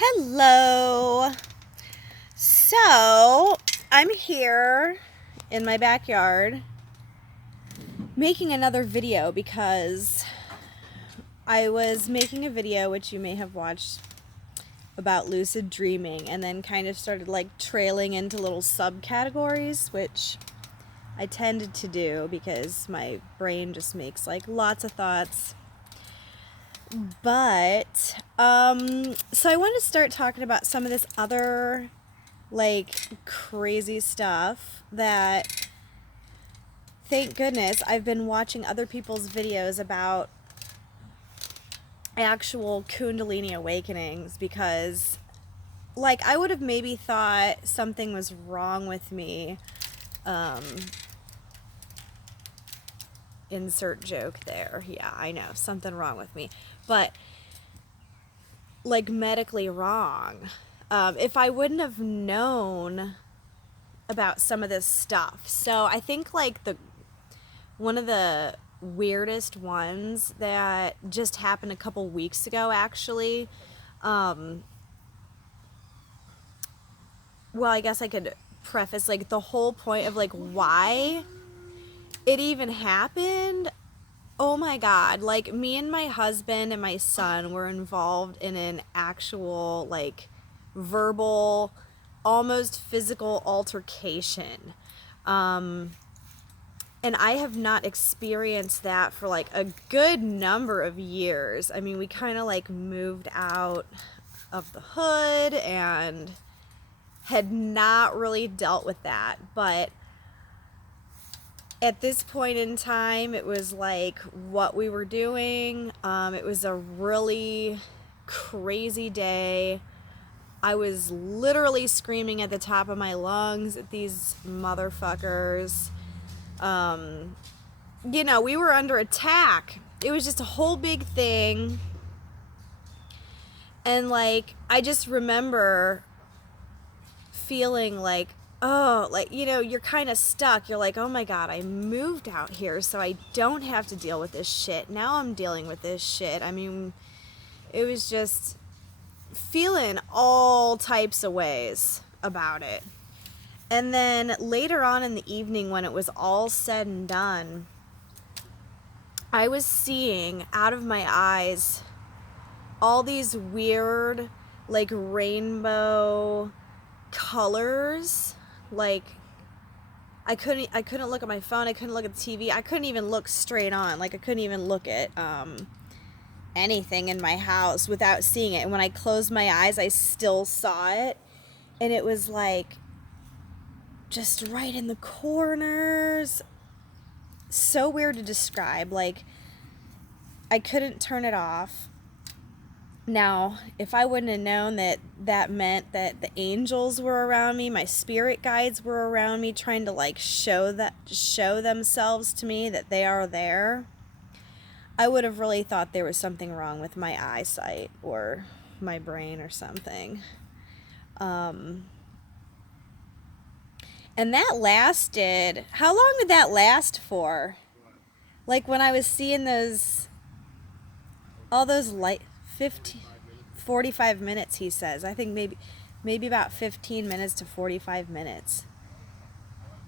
Hello. So, I'm here in my backyard making another video because I was making a video, which you may have watched, about lucid dreaming, and then kind of started like trailing into little subcategories, which I tended to do because my brain just makes like lots of thoughts. But so I want to start talking about some of this other like crazy stuff that, thank goodness, I've been watching other people's videos about actual kundalini awakenings, because like I would have maybe thought something was wrong with me. Insert joke there. Yeah, I know, something wrong with me. But like medically wrong. If I wouldn't have known about some of this stuff. So I think like one of the weirdest ones that just happened a couple weeks ago, actually. Well, I guess I could preface like the whole point of like why it even happened. Oh my God. Like, me and my husband and my son were involved in an actual, like, verbal, almost physical altercation. And I have not experienced that for, like, a good number of years. I mean, we kind of, like, moved out of the hood and had not really dealt with that. But at this point in time, it was like what we were doing. It was a really crazy day. I was literally screaming at the top of my lungs at these motherfuckers. We were under attack. It was just a whole big thing. And like, I just remember feeling like, oh, like, you're kind of stuck. You're like, oh my God, I moved out here so I don't have to deal with this shit. Now I'm dealing with this shit. I mean, it was just feeling all types of ways about it. And then later on in the evening, when it was all said and done, I was seeing out of my eyes all these weird, like, rainbow colors. Like, I couldn't look at my phone, I couldn't look at the TV, I couldn't even look straight on. Like, I couldn't even look at anything in my house without seeing it. And when I closed my eyes, I still saw it. And it was like just right in the corners. So weird to describe. Like, I couldn't turn it off. Now, if I wouldn't have known that that meant that the angels were around me, my spirit guides were around me, trying to like show themselves to me, that they are there, I would have really thought there was something wrong with my eyesight or my brain or something. And that lasted, how long did that last for? Like, when I was seeing all those light, 45 minutes, he says. I think maybe about 15 minutes to 45 minutes.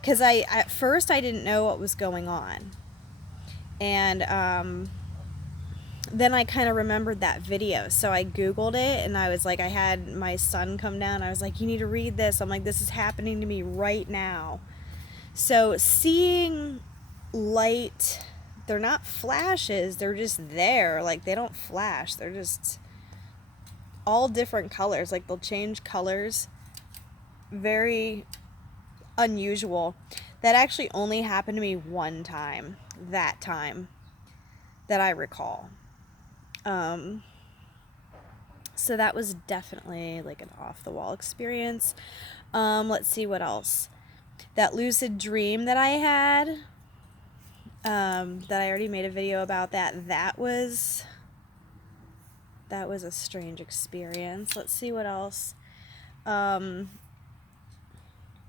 Because at first I didn't know what was going on. And then I kind of remembered that video. So I Googled it, and I was like, I had my son come down. I was like, you need to read this. I'm like, this is happening to me right now. So seeing light, they're not flashes, they're just there. Like, they don't flash, they're just all different colors. Like, they'll change colors. Very unusual. That actually only happened to me one time. That time that I recall. So that was definitely like an off-the-wall experience. Let's see what else. That lucid dream that I had, that I already made a video about, that was a strange experience. Let's see what else.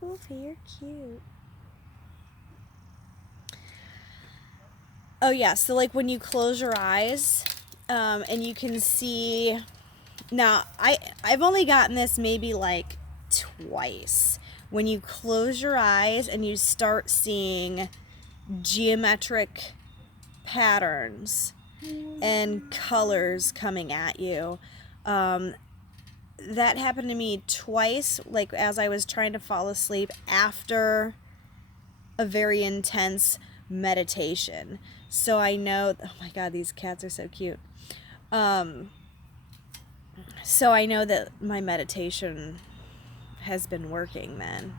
Wolfie, you're cute. Oh yeah, so like when you close your eyes, and you can see Now, I've only gotten this maybe like twice. When you close your eyes and you start seeing geometric patterns and colors coming at you. That happened to me twice, like as I was trying to fall asleep after a very intense meditation. So I know, oh my God, these cats are so cute. So I know that my meditation has been working then.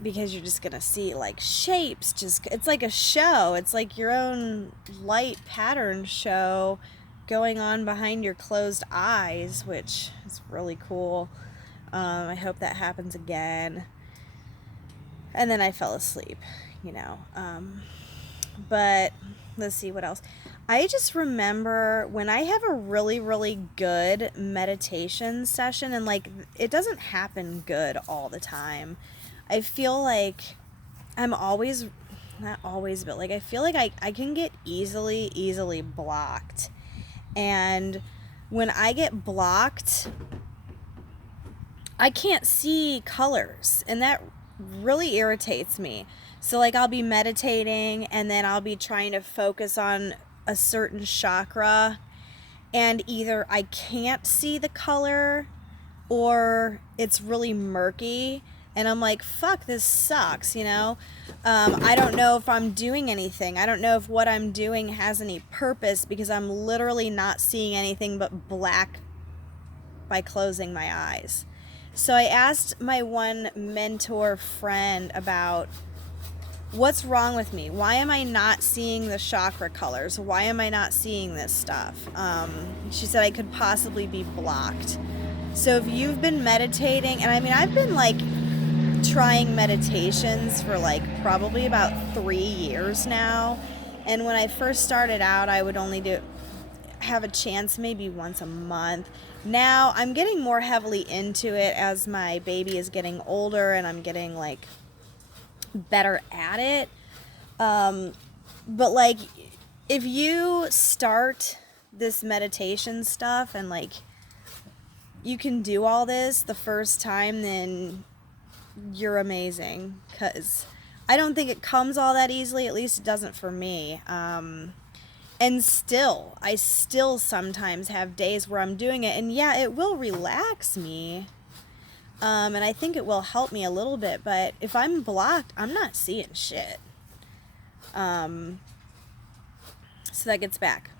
Because you're just gonna see like shapes, it's like a show. It's like your own light pattern show going on behind your closed eyes, which is really cool. I hope that happens again. And then I fell asleep, you know. But let's see what else. I just remember when I have a really, really good meditation session, and like it doesn't happen good all the time. I feel like I'm always, not always, but like I feel like I can get easily blocked. And when I get blocked, I can't see colors, and that really irritates me. So like I'll be meditating and then I'll be trying to focus on a certain chakra, and either I can't see the color or it's really murky, and I'm like, fuck, this sucks, you know? I don't know if I'm doing anything. I don't know if what I'm doing has any purpose, because I'm literally not seeing anything but black by closing my eyes. So I asked my one mentor friend about what's wrong with me. Why am I not seeing the chakra colors? Why am I not seeing this stuff? She said I could possibly be blocked. So if you've been meditating, and I mean, I've been like trying meditations for like probably about 3 years now. And when I first started out, I would only have a chance maybe once a month. Now I'm getting more heavily into it as my baby is getting older and I'm getting like better at it. But like if you start this meditation stuff and like you can do all this the first time, then you're amazing, because I don't think it comes all that easily. At least it doesn't for me. And I still sometimes have days where I'm doing it, and yeah, it will relax me. And I think it will help me a little bit, but if I'm blocked, I'm not seeing shit. So that gets back.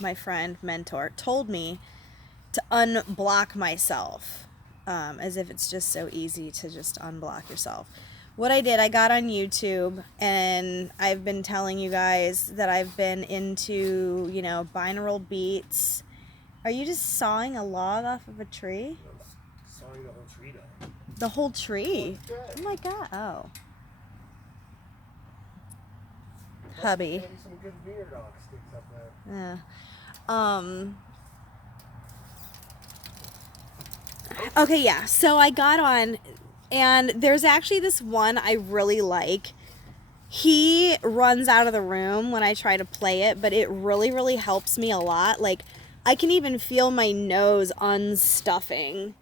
My friend, mentor, told me to unblock myself, as if it's just so easy to just unblock yourself. What I did, I got on YouTube, and I've been telling you guys that I've been into, you know, binaural beats. Are you just sawing a log off of a tree? Sawing the whole tree down. The whole tree? Oh my God. Oh. Hubby. Maybe some good beer dog sticks up there. Yeah. Okay, yeah. So I got on, and there's actually this one I really like. He runs out of the room when I try to play it, but it really, really helps me a lot. Like, I can even feel my nose unstuffing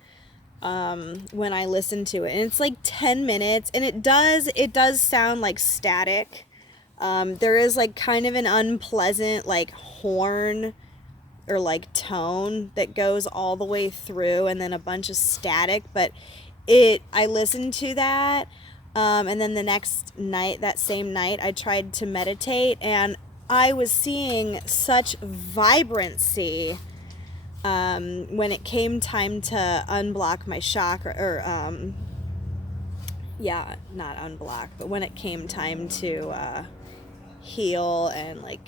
when I listen to it. And it's like 10 minutes, and it does sound like static. There is like kind of an unpleasant like horn or like tone that goes all the way through, and then a bunch of static, but I listened to that, and then the next night, that same night, I tried to meditate, and I was seeing such vibrancy when it came time to unblock my chakra, or not unblock, but when it came time to heal and like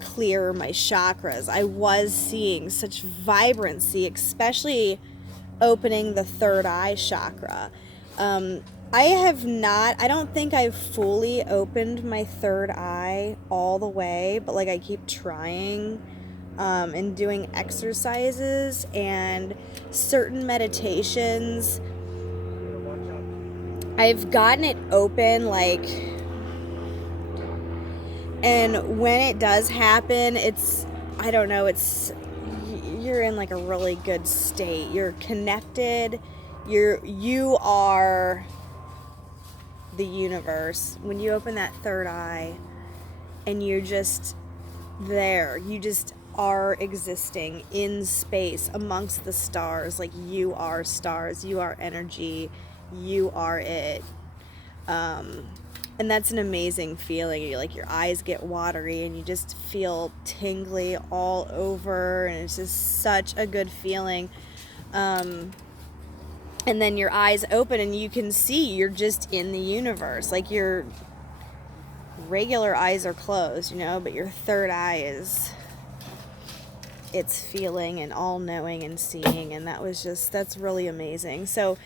clear my chakras, I was seeing such vibrancy, especially opening the third eye chakra. I don't think I've fully opened my third eye all the way, but like I keep trying and doing exercises and certain meditations. I've gotten it open, like, and when it does happen, I don't know, you're in like a really good state. You're connected. You are the universe. When you open that third eye and you're just there, you just are existing in space amongst the stars. Like, you are stars, you are energy, you are it. And that's an amazing feeling. Like, your eyes get watery and you just feel tingly all over, and it's just such a good feeling. And then your eyes open and you can see you're just in the universe. Like, your regular eyes are closed, but your third eye it's feeling and all knowing and seeing, and that's really amazing. So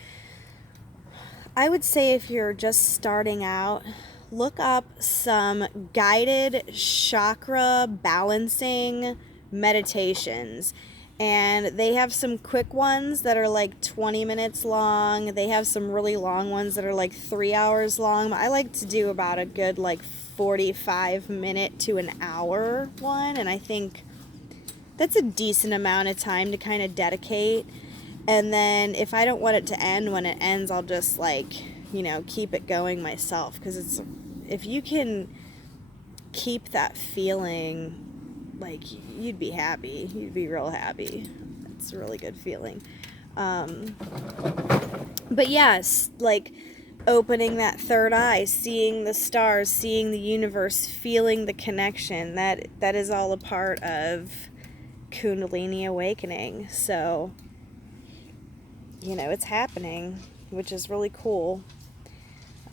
I would say, if you're just starting out, look up some guided chakra balancing meditations. And they have some quick ones that are like 20 minutes long. They have some really long ones that are like 3 hours long. I like to do about a good like 45-minute to an hour one. And I think that's a decent amount of time to kind of dedicate. And then if I don't want it to end, when it ends, I'll just keep it going myself. Because if you can keep that feeling, like, you'd be happy. You'd be real happy. It's a really good feeling. But yes, like opening that third eye, seeing the stars, seeing the universe, feeling the connection, that is all a part of kundalini awakening. So, it's happening, which is really cool.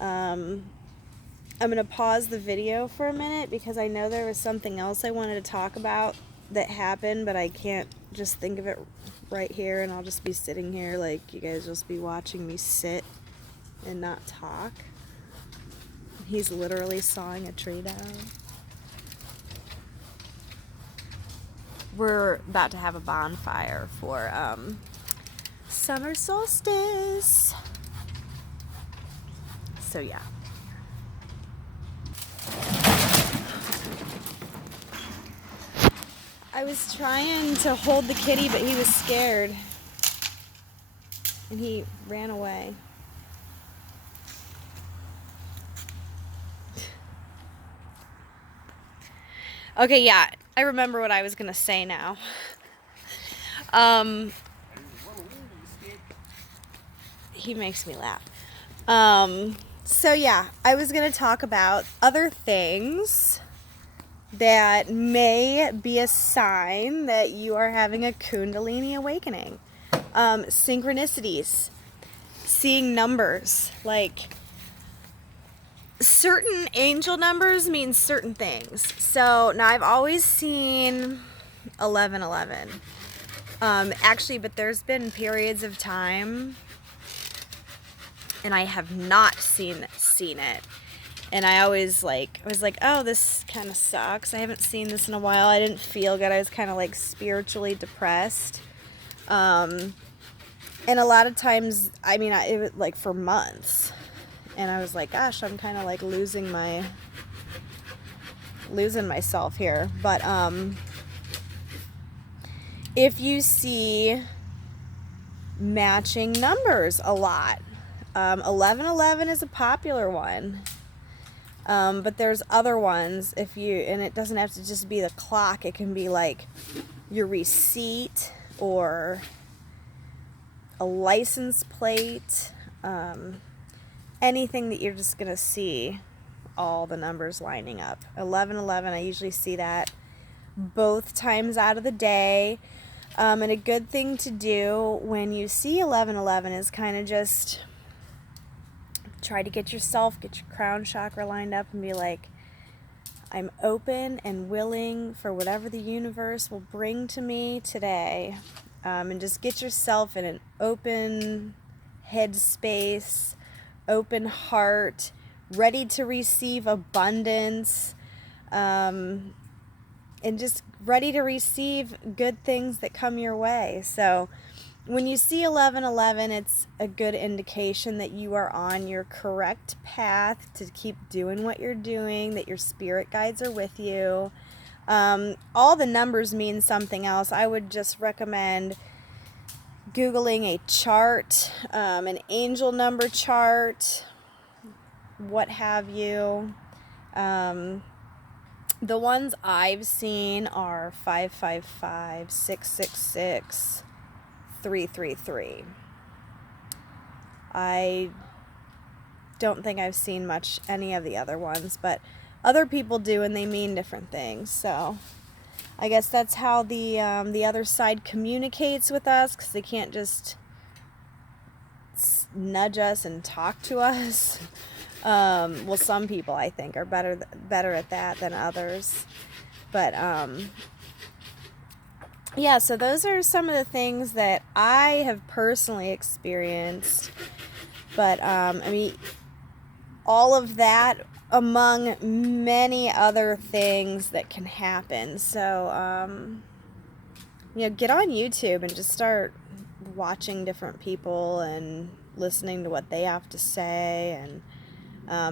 I'm going to pause the video for a minute because I know there was something else I wanted to talk about that happened, but I can't just think of it right here, and I'll just be sitting here like you guys just be watching me sit and not talk. He's literally sawing a tree down. We're about to have a bonfire for summer solstice. So yeah. I was trying to hold the kitty, but he was scared. And he ran away. Okay, yeah. I remember what I was going to say now. He makes me laugh. So yeah, I was going to talk about other things that may be a sign that you are having a kundalini awakening. Synchronicities, seeing numbers, like certain angel numbers mean certain things. So now I've always seen 1111. Actually, but there's been periods of time and I have not seen it. And I was like, oh, this kind of sucks. I haven't seen this in a while. I didn't feel good. I was kind of like spiritually depressed. And a lot of times, it was like for months. And I was like, gosh, I'm kind of like losing myself here. But if you see matching numbers a lot, 1111 is a popular one. But there's other ones, and it doesn't have to just be the clock. It can be like your receipt or a license plate, anything that you're just going to see all the numbers lining up. 1111, I usually see that both times out of the day. And a good thing to do when you see 1111 is kind of just try to get your crown chakra lined up and be like, I'm open and willing for whatever the universe will bring to me today. And just get yourself in an open headspace, open heart, ready to receive abundance, and just ready to receive good things that come your way. So when you see 1111, it's a good indication that you are on your correct path to keep doing what you're doing, that your spirit guides are with you. All the numbers mean something else. I would just recommend Googling a chart, an angel number chart, what have you. The ones I've seen are 555, 666, 333. I don't think I've seen much any of the other ones, but other people do, and they mean different things. So I guess that's how the other side communicates with us, because they can't just nudge us and talk to us. Well, some people, I think, are better at that than others. But yeah, so those are some of the things that I have personally experienced. But I mean, all of that among many other things that can happen. So get on YouTube and just start watching different people and listening to what they have to say, and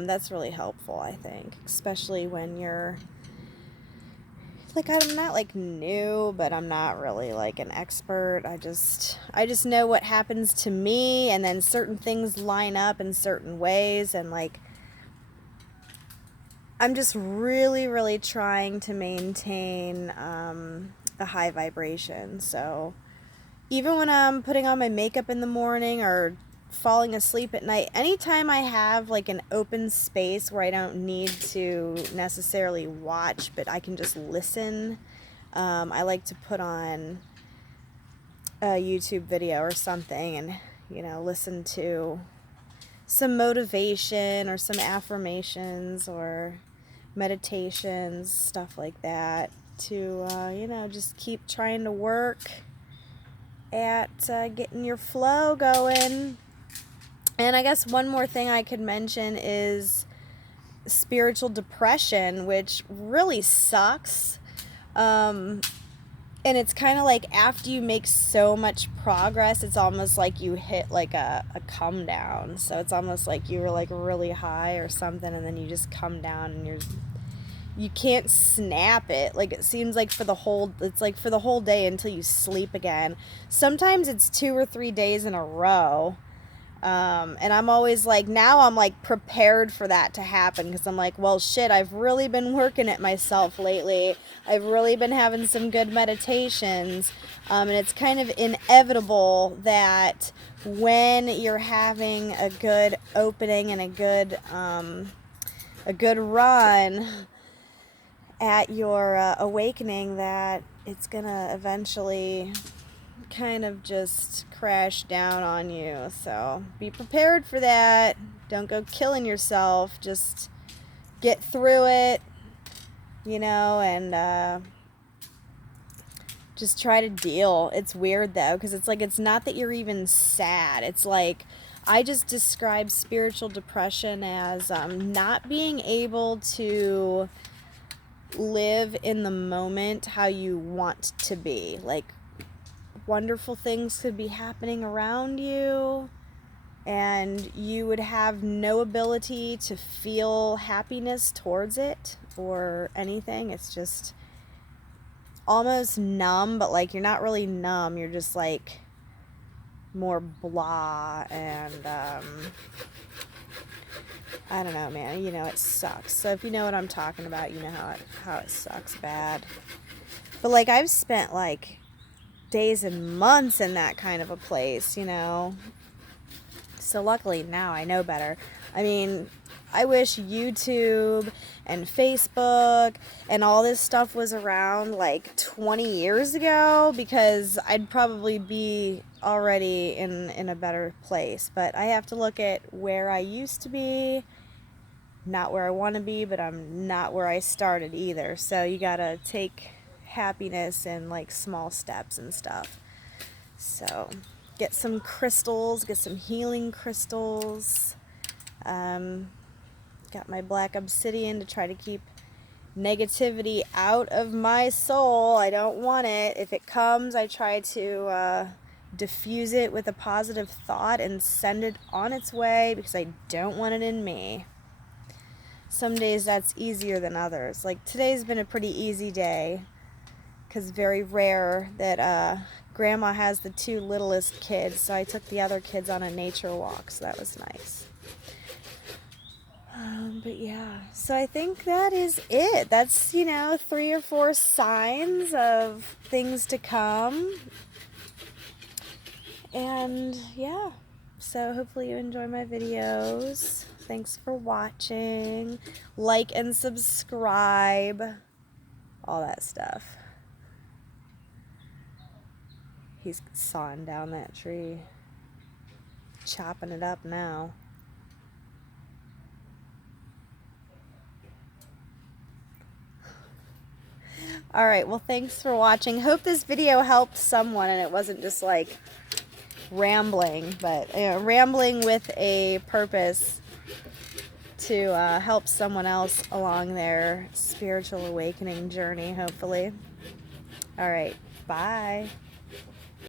that's really helpful, I think, especially when you're like, I'm not like new, but I'm not really like an expert. I just know what happens to me, and then certain things line up in certain ways, and like I'm just really, really trying to maintain a high vibration. So even when I'm putting on my makeup in the morning or falling asleep at night, anytime I have like an open space where I don't need to necessarily watch, but I can just listen, I like to put on a YouTube video or something and, listen to some motivation or some affirmations or meditations, stuff like that, to, just keep trying to work at getting your flow going. And I guess one more thing I could mention is spiritual depression, which really sucks. And it's kind of like after you make so much progress, it's almost like you hit like a come down. So it's almost like you were like really high or something, and then you just come down and you can't snap it. Like it seems like for the whole day until you sleep again. Sometimes it's 2 or 3 days in a row. And I'm always like, now I'm like prepared for that to happen, because I'm like, well, shit, I've really been working at myself lately. I've really been having some good meditations. And it's kind of inevitable that when you're having a good opening and a good run at your awakening, that it's gonna eventually kind of just crash down on you. So be prepared for that. Don't go killing yourself. Just get through it, and just try to deal. It's weird though, because it's like, it's not that you're even sad. It's like, I just describe spiritual depression as not being able to live in the moment how you want to be. Like, wonderful things could be happening around you, and you would have no ability to feel happiness towards it or anything. It's just almost numb, but like you're not really numb. You're just like more blah, and I don't know, man. It sucks. So if you know what I'm talking about, you know how it sucks bad. But like, I've spent like days and months in that kind of a place, So luckily now I know better. I mean, I wish YouTube and Facebook and all this stuff was around like 20 years ago, because I'd probably be already in a better place. But I have to look at where I used to be, not where I want to be, but I'm not where I started either. So you gotta take happiness in like small steps and stuff. So get some crystals, get some healing crystals. Got my black obsidian to try to keep negativity out of my soul. I don't want it. If it comes, I try to diffuse it with a positive thought and send it on its way, because I don't want it in me. some days that's easier than others. Like today's been a pretty easy day because very rare that Grandma has the 2 littlest kids, so I took the other kids on a nature walk, so that was nice. But yeah, so I think that is it. That's, 3 or 4 signs of things to come. And yeah, so hopefully you enjoy my videos. Thanks for watching. Like and subscribe. All that stuff. He's sawing down that tree. Chopping it up now. Alright, well thanks for watching. Hope this video helped someone and it wasn't just like rambling, but rambling with a purpose to help someone else along their spiritual awakening journey, hopefully. Alright, bye.